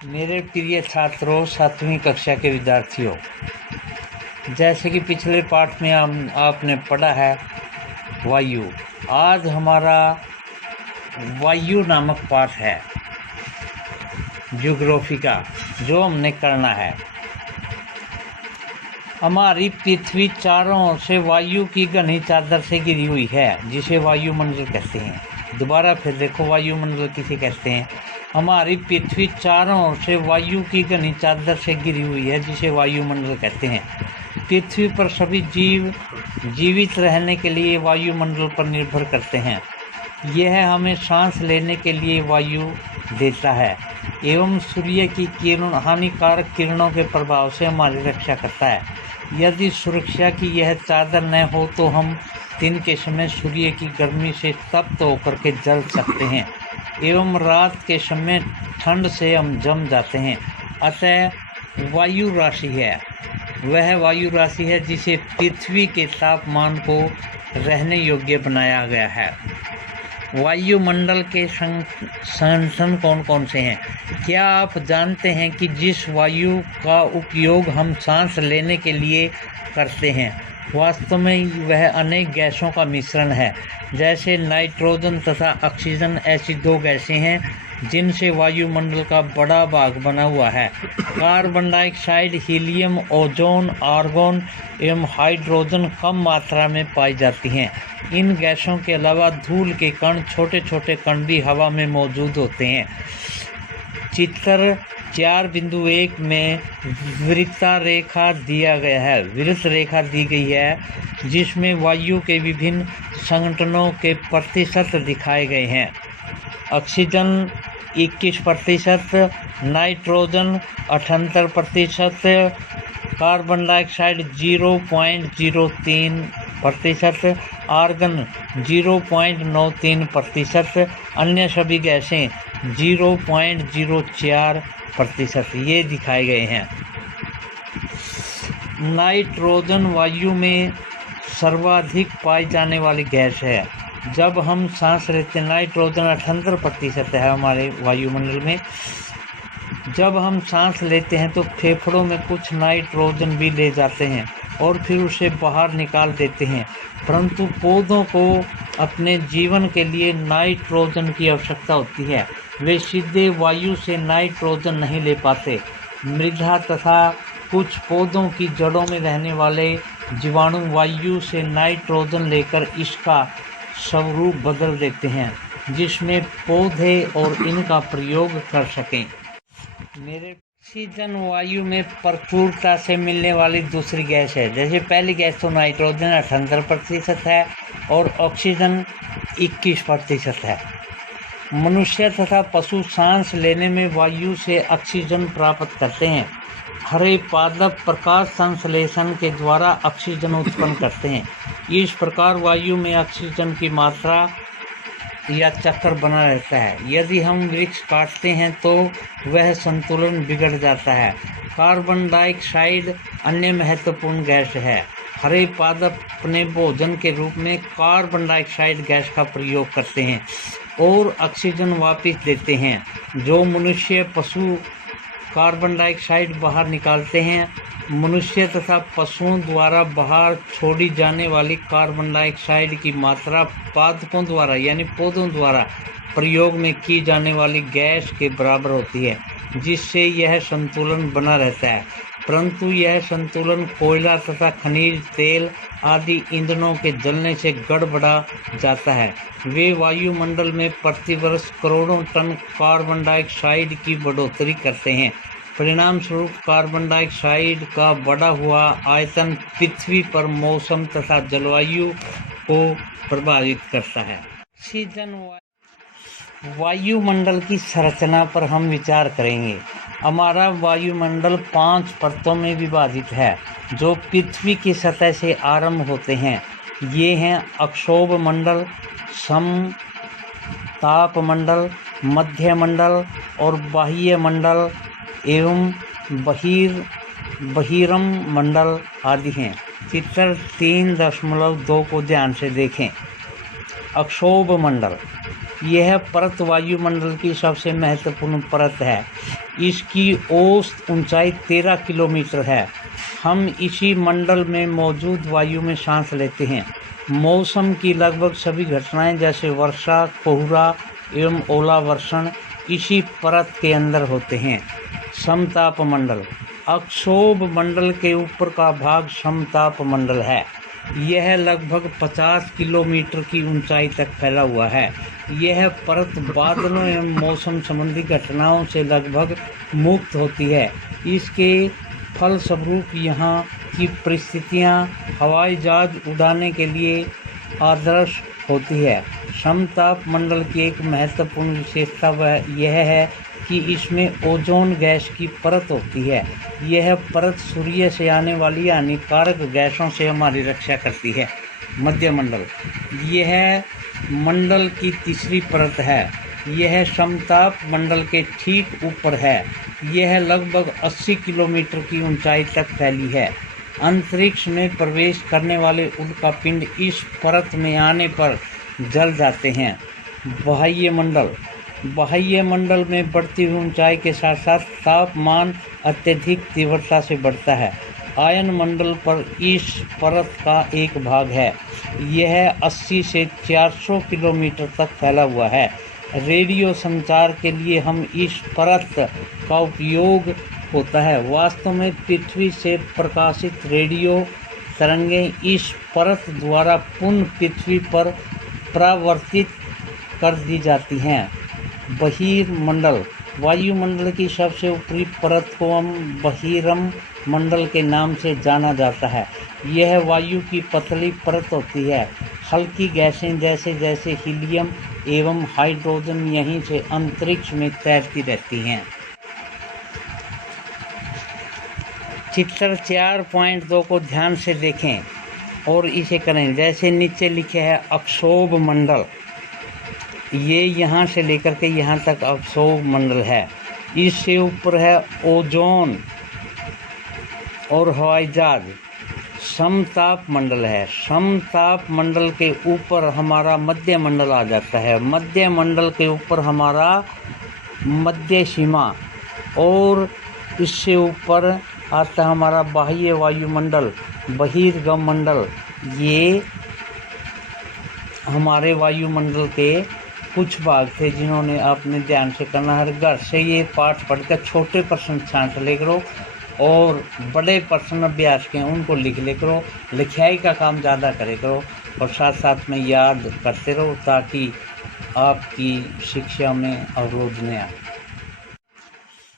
मेरे प्रिय छात्रों, 7वीं कक्षा के विद्यार्थियों, जैसे कि पिछले पाठ में आपने पढ़ा है वायु। आज हमारा वायु नामक पाठ है ज्योग्राफी का, जो हमने करना है। हमारी पृथ्वी चारों ओर से वायु की घनी चादर से घिरी हुई है, जिसे वायुमंडल कहते हैं। दोबारा फिर देखो, वायुमंडल किसे कहते हैं? हमारी पृथ्वी चारों ओर से वायु की घनी चादर से घिरी हुई है, जिसे वायुमंडल कहते हैं। पृथ्वी पर सभी जीव जीवित रहने के लिए वायुमंडल पर निर्भर करते हैं। यह हमें सांस लेने के लिए वायु देता है एवं सूर्य की हानिकारक किरणों के प्रभाव से हमारी रक्षा करता है। यदि सुरक्षा की यह चादर न हो तो हम दिन के समय सूर्य की गर्मी से तप्त होकर के जल सकते हैं एवं रात के समय ठंड से हम जम जाते हैं। अतः वायु राशि है, वह वायु राशि है जिसे पृथ्वी के तापमान को रहने योग्य बनाया गया है। वायुमंडल के संगठन कौन कौन से हैं? क्या आप जानते हैं कि जिस वायु का उपयोग हम सांस लेने के लिए करते हैं, वास्तव में वह अनेक गैसों का मिश्रण है। जैसे नाइट्रोजन तथा ऑक्सीजन ऐसी दो गैसें हैं जिनसे वायुमंडल का बड़ा भाग बना हुआ है। Carbon dioxide, helium, ozone, argon एवं हाइड्रोजन कम मात्रा में पाई जाती हैं। इन गैसों के अलावा धूल के कण, छोटे छोटे कण भी हवा में मौजूद होते हैं। चित्र 4.1 में वृत्त रेखा दिया गया है, वृत्त रेखा दी गई है, जिसमें वायु के विभिन्न संगठनों के प्रतिशत दिखाए गए हैं। Oxygen 21%, nitrogen 78%, carbon dioxide 0.03%, argon 0.93%, अन्य सभी गैसें 0.04% ये दिखाए गए हैं। नाइट्रोजन वायु में सर्वाधिक पाई जाने वाली गैस है। जब हम सांस लेते हैं, नाइट्रोजन 78% है हमारे वायुमंडल में। जब हम सांस लेते हैं तो फेफड़ों में कुछ नाइट्रोजन भी ले जाते हैं और फिर उसे बाहर निकाल देते हैं। परंतु पौधों को अपने जीवन के लिए नाइट्रोजन की आवश्यकता होती है। वे सीधे वायु से नाइट्रोजन नहीं ले पाते। मृदा तथा कुछ पौधों की जड़ों में रहने वाले जीवाणु वायु से नाइट्रोजन लेकर इसका स्वरूप बदल देते हैं, जिसमें पौधे और इनका प्रयोग कर सकें। ऑक्सीजन वायु में प्रचुरता से मिलने वाली दूसरी गैस है। जैसे पहली गैस तो नाइट्रोजन 78% है और ऑक्सीजन 21% है। मनुष्य तथा पशु सांस लेने में वायु से ऑक्सीजन प्राप्त करते हैं। हरे पादप प्रकाश संश्लेषण के द्वारा ऑक्सीजन उत्पन्न करते हैं। इस प्रकार वायु में ऑक्सीजन की मात्रा या चक्र बना रहता है। यदि हम वृक्ष काटते हैं तो वह संतुलन बिगड़ जाता है। कार्बन डाइऑक्साइड अन्य महत्वपूर्ण गैस है। हरे पादप अपने भोजन के रूप में कार्बन डाइऑक्साइड गैस का प्रयोग करते हैं और ऑक्सीजन वापस देते हैं। जो मनुष्य पशु कार्बन डाइऑक्साइड बाहर निकालते हैं। मनुष्य तथा पशुओं द्वारा बाहर छोड़ी जाने वाली कार्बन डाइऑक्साइड की मात्रा पादपों द्वारा यानी पौधों द्वारा प्रयोग में की जाने वाली गैस के बराबर होती है, जिससे यह संतुलन बना रहता है। परंतु यह संतुलन कोयला तथा खनिज तेल आदि ईंधनों के जलने से गड़बड़ा जाता है। वे वायुमंडल में प्रतिवर्ष करोड़ों टन कार्बन डाइऑक्साइड की बढ़ोतरी करते हैं। परिणाम स्वरूप कार्बन डाइऑक्साइड का बढ़ा हुआ आयतन पृथ्वी पर मौसम तथा जलवायु को प्रभावित करता है। ऑक्सीजन वायुमंडल की संरचना पर हम विचार करेंगे। हमारा वायुमंडल 5 परतों में विभाजित है, जो पृथ्वी की सतह से आरंभ होते हैं। ये हैं अक्षोभ मंडल, समताप मंडल, मध्य मंडल और बाह्य मंडल एवं बहिरम मंडल आदि हैं। चित्र 3.2 को ध्यान से देखें। अक्षोभ मंडल, यह परत वायुमंडल की सबसे महत्वपूर्ण परत है। इसकी औसत ऊंचाई 13 किलोमीटर है। हम इसी मंडल में मौजूद वायु में सांस लेते हैं। मौसम की लगभग सभी घटनाएं जैसे वर्षा, कोहरा एवं ओलावर्षण इसी परत के अंदर होते हैं। समताप मंडल। अक्षोभ मंडल के ऊपर का भाग समताप मंडल है। यह लगभग 50 किलोमीटर की ऊंचाई तक फैला हुआ है। यह परत बादलों एवं मौसम संबंधी घटनाओं से लगभग मुक्त होती है। इसके फलस्वरूप यहाँ की परिस्थितियाँ हवाई जहाज उड़ाने के लिए आदर्श होती है। समताप मंडल की एक महत्वपूर्ण विशेषता यह है कि इसमें ओजोन गैस की परत होती है। यह परत सूर्य से आने वाली हानिकारक गैसों से हमारी रक्षा करती है। मध्य मंडल। यह मंडल की तीसरी परत है। यह समताप मंडल के ठीक ऊपर है। यह लगभग 80 किलोमीटर की ऊंचाई तक फैली है। अंतरिक्ष में प्रवेश करने वाले उल्कापिंड इस परत में आने पर जल जाते हैं। बाह्य मंडल। बाह्य मंडल में बढ़ती हुई ऊंचाई के साथ साथ तापमान अत्यधिक तीव्रता से बढ़ता है। आयन मंडल पर इस परत का एक भाग है। यह 80 से 400 किलोमीटर तक फैला हुआ है। रेडियो संचार के लिए हम इस परत का उपयोग होता है। वास्तव में पृथ्वी से प्रकाशित रेडियो तरंगें इस परत द्वारा पुनः पृथ्वी पर परावर्तित कर दी जाती हैं। बहिर्मंडल। वायुमंडल की सबसे ऊपरी परत को हम बहिरम मंडल के नाम से जाना जाता है। यह वायु की पतली परत होती है। हल्की गैसें जैसे जैसे हीलियम एवं हाइड्रोजन यहीं से अंतरिक्ष में तैरती रहती हैं। चित्र 4.2 को ध्यान से देखें और इसे करें। जैसे नीचे लिखे है अक्षोभ मंडल, ये यहाँ से लेकर के यहाँ तक अक्षोभ मंडल है। इससे ऊपर है ओजोन और हवाई जहाज। समताप मंडल है। समताप मंडल के ऊपर हमारा मध्य मंडल आ जाता है। मध्य मंडल के ऊपर हमारा मध्य सीमा और इससे ऊपर आता हमारा बाह्य वायुमंडल, बहिर्गम मंडल। ये हमारे वायुमंडल के कुछ भाग थे जिन्होंने आपने ध्यान से करना। हर घर से ये पाठ पढ़कर छोटे प्रश्न छांट ले करो और बड़े प्रश्न अभ्यास के उनको लिख ले करो। लिखाई का काम ज़्यादा करे करो और साथ साथ में याद करते रहो ताकि आपकी शिक्षा में अवरोध न आए।